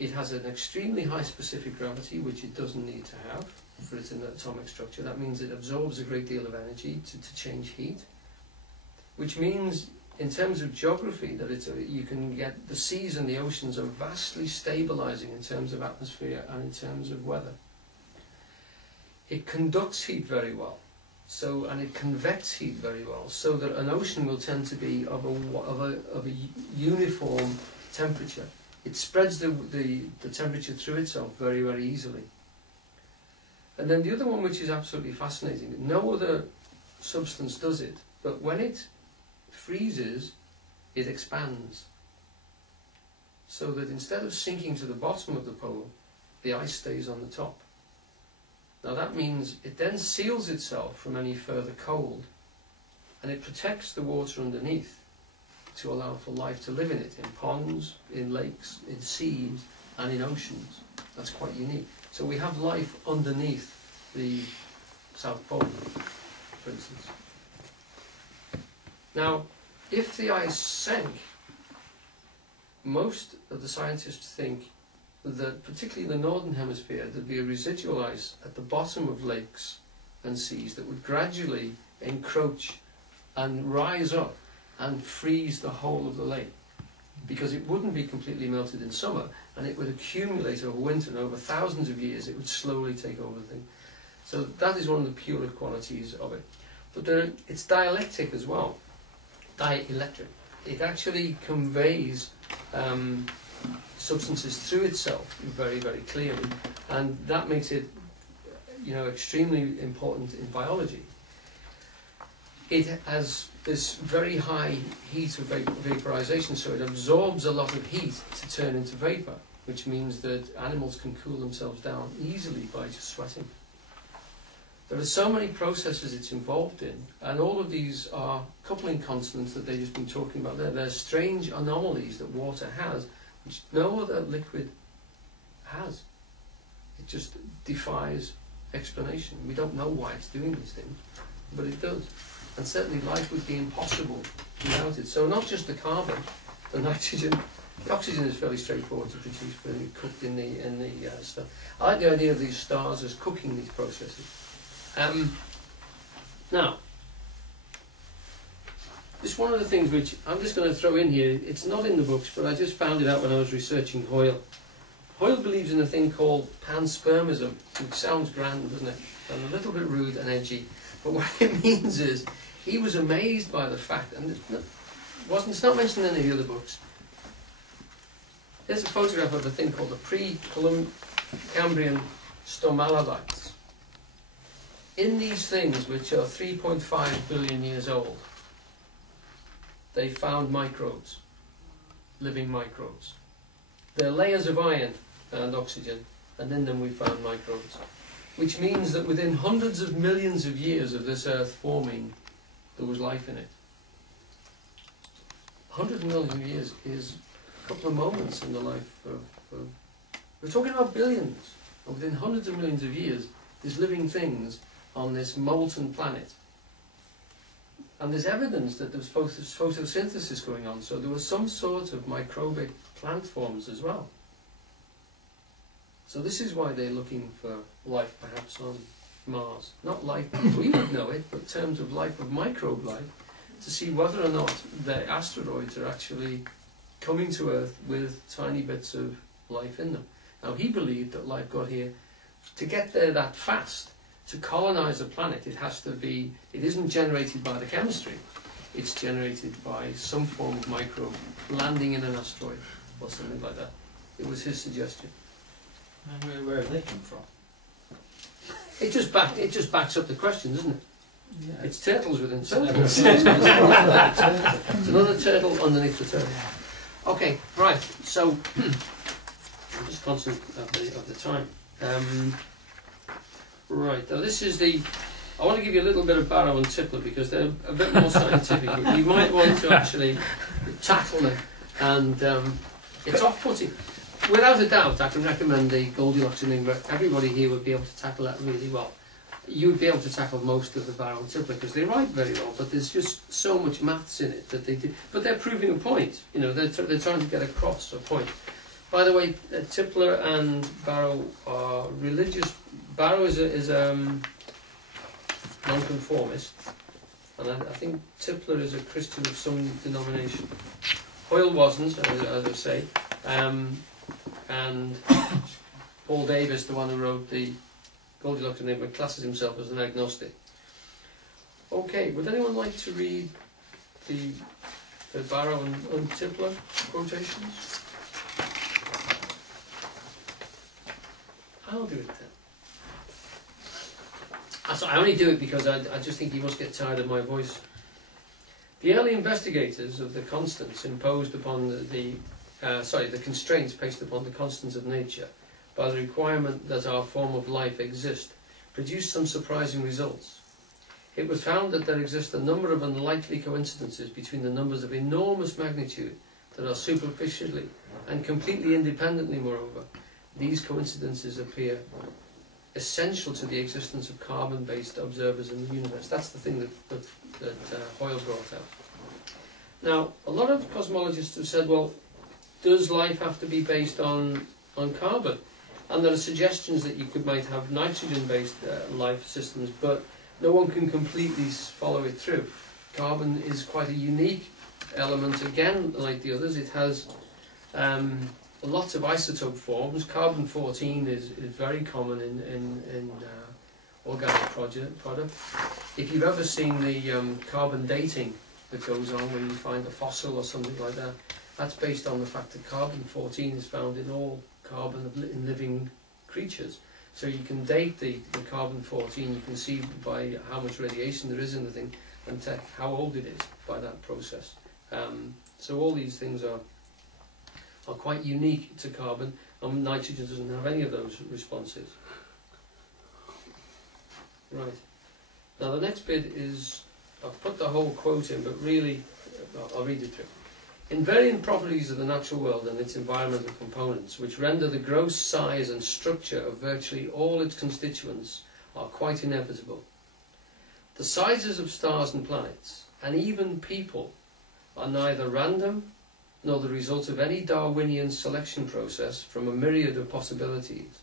It has an extremely high specific gravity, which it doesn't need to have for its atomic structure. That means it absorbs a great deal of energy to change heat, which means, in terms of geography, that you can get the seas and the oceans are vastly stabilizing in terms of atmosphere and in terms of weather. It conducts heat very well, and it convects heat very well, so that an ocean will tend to be of a uniform temperature. It spreads the temperature through itself very, very easily. And then the other one, which is absolutely fascinating, no other substance does it, but when it freezes, it expands. So that instead of sinking to the bottom of the pole, the ice stays on the top. Now that means it then seals itself from any further cold, and it protects the water underneath to allow for life to live in it, in ponds, in lakes, in seas, and in oceans. That's quite unique. So we have life underneath the South Pole, for instance. Now, if the ice sank, most of the scientists think that, particularly in the northern hemisphere, there'd be a residual ice at the bottom of lakes and seas that would gradually encroach and rise up and freeze the whole of the lake, because it wouldn't be completely melted in summer, and it would accumulate over winter, and over thousands of years it would slowly take over the thing. So that is one of the purest qualities of it. But it's dialectic as well, dielectric. It actually conveys substances through itself very, very clearly, and that makes it, extremely important in biology. It has this very high heat of vaporization, so it absorbs a lot of heat to turn into vapor, which means that animals can cool themselves down easily by just sweating. There are so many processes it's involved in, and all of these are coupling constants that they've just been talking about there. They're strange anomalies that water has, which no other liquid has. It just defies explanation. We don't know why it's doing these things, but it does. And certainly life would be impossible without it. So not just the carbon, the nitrogen, the oxygen is fairly straightforward to produce, fairly cooked in the stuff. I like the idea of these stars as cooking these processes. Now, just one of the things which I'm just going to throw in here, it's not in the books, but I just found it out when I was researching Hoyle. Hoyle believes in a thing called panspermism, which sounds grand, doesn't it? And a little bit rude and edgy. But what it means is, he was amazed by the fact, and it's not mentioned in any of the other books. There's a photograph of a thing called the pre-Cambrian stromatolites. In these things, which are 3.5 billion years old, they found microbes, living microbes. They're layers of iron and oxygen, and in them we found microbes. Which means that within hundreds of millions of years of this Earth forming, there was life in it. 100 million years is a couple of moments in the life of we're talking about billions. And within hundreds of millions of years, there's living things on this molten planet. And there's evidence that there's photosynthesis going on, so there was some sort of microbic plant forms as well. So this is why they're looking for life perhaps on Mars. Not life as we would know it, but in terms of life of microbe life, to see whether or not the asteroids are actually coming to Earth with tiny bits of life in them. Now he believed that life got here. To get there that fast, to colonize a planet, it isn't generated by the chemistry, it's generated by some form of microbe landing in an asteroid or something like that. It was his suggestion. And where have they come from? It just backs up the question, doesn't it? Yeah. It's turtles within turtles. It's another turtle underneath the turtle. Okay, right. So I'm just conscious of the time. Right. Now this is I want to give you a little bit of Barrow and Tipler because they're a bit more scientific. But you might want to actually tackle them, and it's off-putting. Without a doubt, I can recommend the Goldilocks and Ingrid. Everybody here would be able to tackle that really well. You would be able to tackle most of the Barrow and Tipler because they write very well, but there's just so much maths in it that they do. But they're proving a point. They're trying to get across a point. By the way, Tipler and Barrow are religious. Barrow is nonconformist, and I think Tipler is a Christian of some denomination. Hoyle wasn't, as I say, and Paul Davis, the one who wrote the Goldilocks Enigma, classes himself as an agnostic. Okay, would anyone like to read the Barrow and Tipler quotations? I'll do it then. I only do it because I just think you must get tired of my voice. The early investigators of the constants imposed upon the constraints placed upon the constants of nature by the requirement that our form of life exist produced some surprising results. It was found that there exist a number of unlikely coincidences between the numbers of enormous magnitude that are superficially and completely independently, moreover. These coincidences appear essential to the existence of carbon-based observers in the universe. That's the thing that Hoyle brought out. Now, a lot of cosmologists have said, well, does life have to be based on carbon? And there are suggestions that you might have nitrogen-based life systems, but no one can completely follow it through. Carbon is quite a unique element, again, like the others. It has lots of isotope forms. Carbon-14 is very common in organic product. If you've ever seen the carbon dating that goes on when you find a fossil or something like that, that's based on the fact that carbon-14 is found in all carbon in living creatures. So you can date the carbon-14, you can see by how much radiation there is in the thing and how old it is by that process. So all these things are quite unique to carbon, and nitrogen doesn't have any of those responses. Right. Now the next bit is, I've put the whole quote in, but really, I'll read it through. Invariant properties of the natural world and its environmental components, which render the gross size and structure of virtually all its constituents, are quite inevitable. The sizes of stars and planets, and even people, are neither random nor the result of any Darwinian selection process from a myriad of possibilities.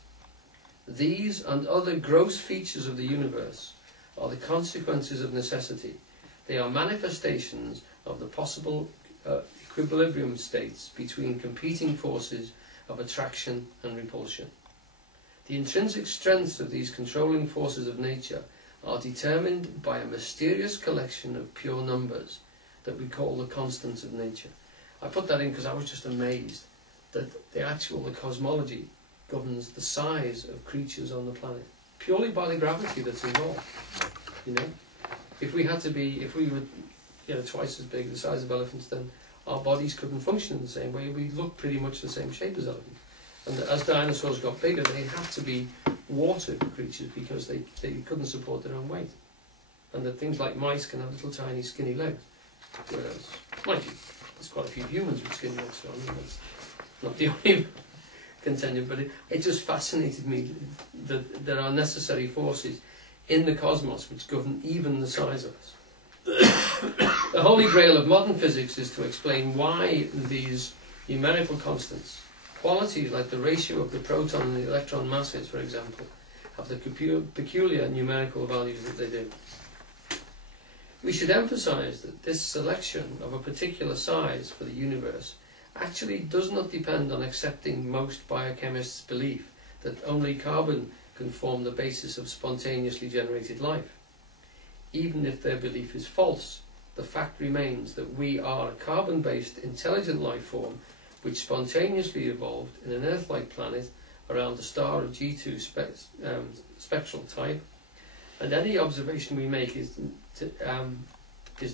These and other gross features of the universe are the consequences of necessity. They are manifestations of the possible equilibrium states between competing forces of attraction and repulsion. The intrinsic strengths of these controlling forces of nature are determined by a mysterious collection of pure numbers that we call the constants of nature. I put that in because I was just amazed that the cosmology governs the size of creatures on the planet purely by the gravity that's involved. You know, if we were twice as big, the size of elephants, then our bodies couldn't function in the same way. We look pretty much the same shape as elephants. And as dinosaurs got bigger, they had to be water creatures because they couldn't support their own weight. And that things like mice can have little tiny skinny legs. Whereas, mind you, there's quite a few humans with skinny legs, so I mean, that's not the only contender, but it just fascinated me that there are necessary forces in the cosmos which govern even the size of us. The holy grail of modern physics is to explain why these numerical constants, qualities like the ratio of the proton and the electron masses, for example, have the peculiar numerical values that they do. We should emphasize that this selection of a particular size for the universe actually does not depend on accepting most biochemists' belief that only carbon can form the basis of spontaneously generated life. Even if their belief is false, the fact remains that we are a carbon-based intelligent life form which spontaneously evolved in an Earth-like planet around a star of G2 spectral type, and any observation we make is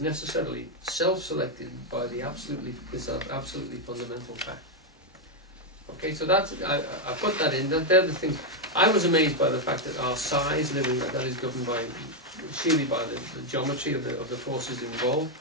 necessarily self-selected by this absolutely fundamental fact. Okay, so that's I put that in. They're the things. I was amazed by the fact that our size and everything like that is governed by sheerly by the geometry of the forces involved.